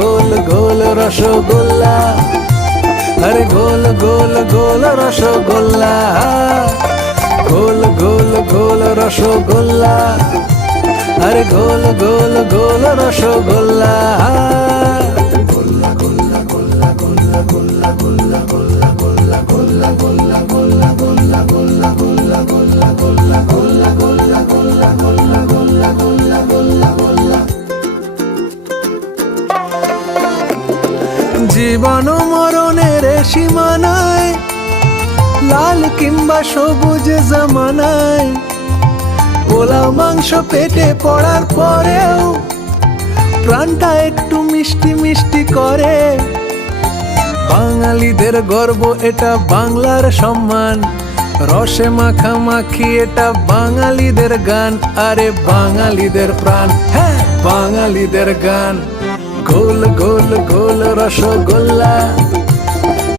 গোল গোল রসগোল্লা, আরে গোল গোল গোল রসগোল্লা, গোল গোল গোল রসগোল্লা, আরে গোল গোল গোল রসগোল্লা। জীবন মরণের সীমানায়, লাল কিংবা সবুজ জামানায়, পোলাও মাংস পেটে পড়ার পরেও প্রাণটা একটু মিষ্টি মিষ্টি করে। বাঙালিদের গর্ব, এটা বাংলার সম্মান, রসে মাখামাখি এটা বাঙালিদের গান, আরে বাঙালিদের প্রাণ, হ্যাঁ বাঙালিদের গান। গোল গোল গোল রসগোল্লা,